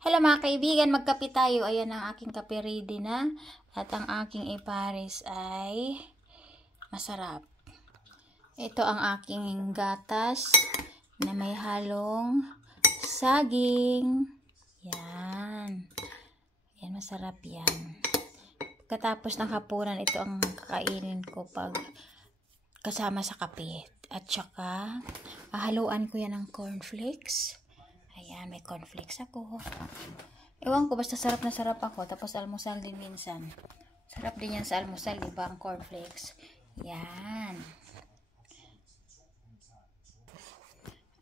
Hello mga kaibigan, magkape tayo. Ayan ang aking kape ready na. At ang aking ipares ay masarap. Ito ang aking gatas na may halong saging. Yan. Yan, masarap yan. Katapos ng hapunan, ito ang kakainin ko pag kasama sa kape. At saka, haluan ko yan ng cornflakes. Ayan, may cornflakes ako. Ewan ko, basta sarap na sarap ako. Tapos almusal din minsan. Sarap din yan sa almusal, diba, ang cornflakes. Yan.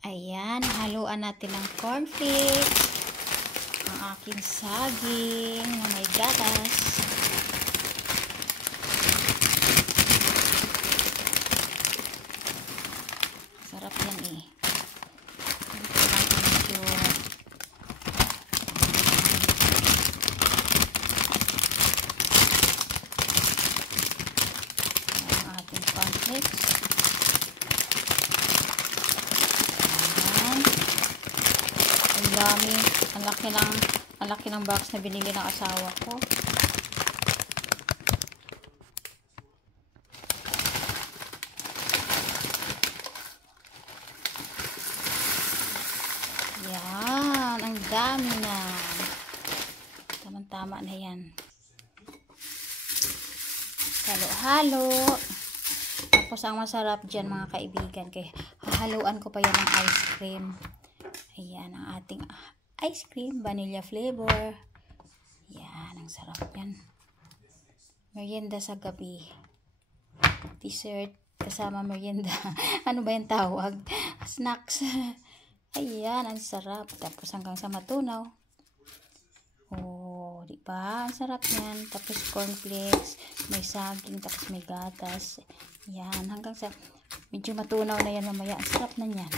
Ayan, haluan natin ng cornflakes. Ang aking saging na may gatas. Sarap yan eh. Cornflakes. Ayan. Ang dami. Ang laki ng box na binili ng asawa ko. Yan. Ang dami na. Tama-tama na yan. Halo-halo. Tapos ang masarap dyan mga kaibigan, kaya hahaluan ko pa yan ng ice cream. Ayan ang ating ice cream, vanilla flavor. Yan, ang sarap yan. Merienda sa gabi. Dessert kasama merienda. Ano ba yung tawag? Snacks. Ayan, ang sarap. Tapos hanggang sa matunaw. Oh, di ba? Ang sarap yan. Tapos cornflakes, may saging, tapos may gatas. Yan, hanggang sa medyo matunaw na yan mamaya. Ang sarap na yan.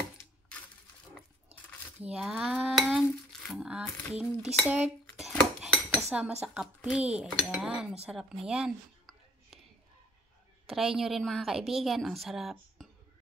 Yan, ang aking dessert. Kasama sa kape. Ayan, masarap na yan. Try nyo rin mga kaibigan. Ang sarap.